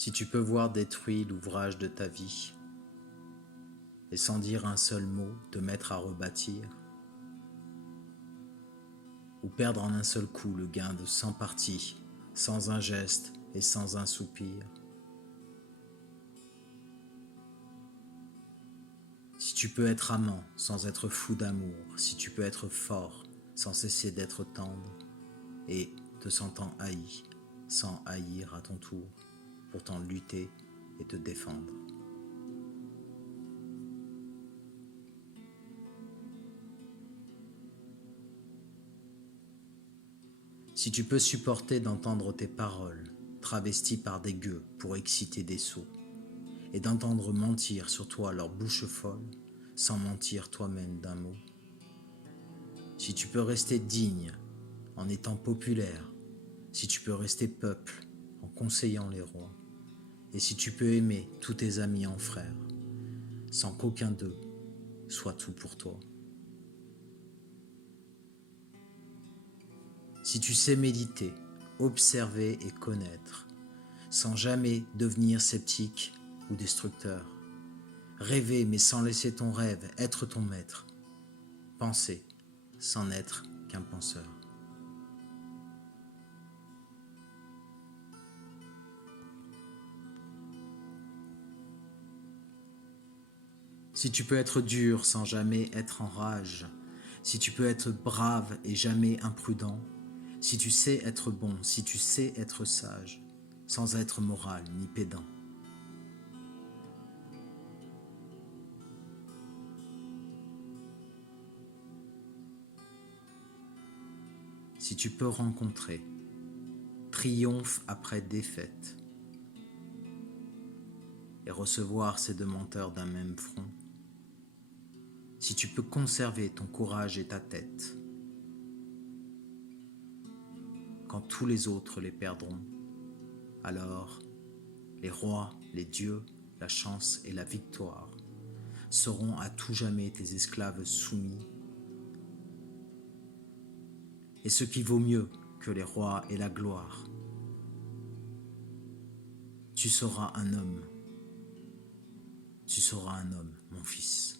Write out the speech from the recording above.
Si tu peux voir détruit l'ouvrage de ta vie, et sans dire un seul mot te mettre à rebâtir, ou perdre en un seul coup le gain de 100 parties, sans un geste et sans un soupir. Si tu peux être amant sans être fou d'amour, si tu peux être fort sans cesser d'être tendre, et te sentant haï, sans haïr à ton tour, pourtant lutter et te défendre. Si tu peux supporter d'entendre tes paroles, travesties par des gueux pour exciter des sots, et d'entendre mentir sur toi leur bouche folle, sans mentir toi-même d'un mot. Si tu peux rester digne en étant populaire, si tu peux rester peuple en conseillant les rois, et si tu peux aimer tous tes amis en frères, sans qu'aucun d'eux soit tout pour toi. Si tu sais méditer, observer et connaître, sans jamais devenir sceptique ou destructeur, rêver mais sans laisser ton rêve être ton maître, penser sans n'être qu'un penseur. Si tu peux être dur sans jamais être en rage, si tu peux être brave et jamais imprudent, si tu sais être bon, si tu sais être sage, sans être moral ni pédant. Si tu peux rencontrer triomphe après défaite et recevoir ces deux menteurs d'un même front, si tu peux conserver ton courage et ta tête, quand tous les autres les perdront, alors les rois, les dieux, la chance et la victoire seront à tout jamais tes esclaves soumis. Et ce qui vaut mieux que les rois et la gloire, tu seras un homme, mon fils.